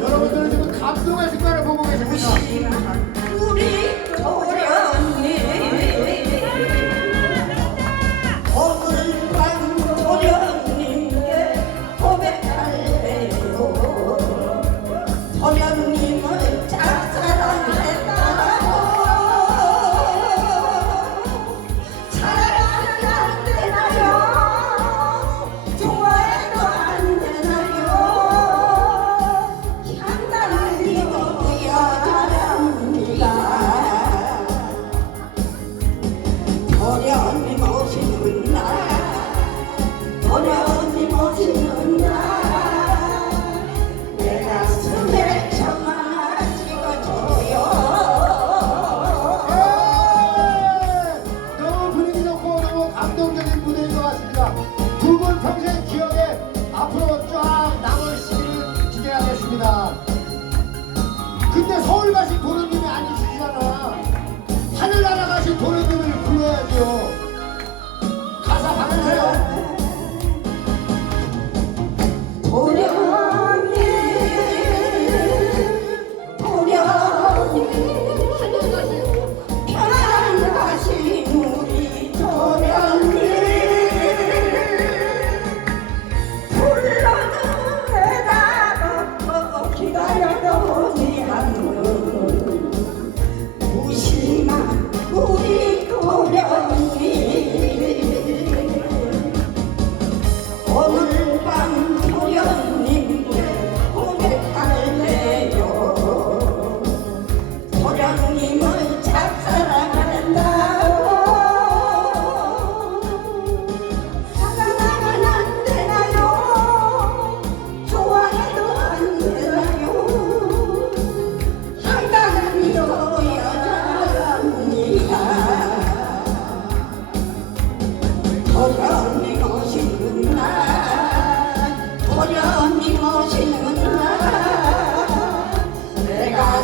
여러분들 지금 감동의 순간을 보고 계십니다.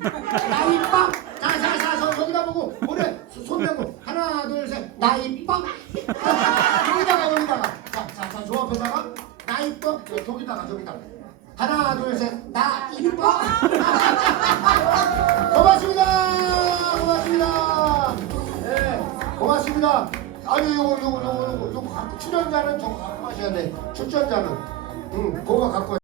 나이 빵. 자, 자, 자, 저, 저기다 보고 오래 손 대고 하나, 둘, 셋. 나이 빵. 여기다가 여기다가. 자, 자, 자, 저 앞에다가 나이 빵. 저, 저기다가 저기다가. 하나, 둘, 셋. 나이 빵. 고맙습니다. 고맙습니다. 예, 네, 고맙습니다. 아니 요거 요거 요거 요거 요거 출연자는 저거 갖고 가셔야 돼. 출전자는. 응, 그거 갖고.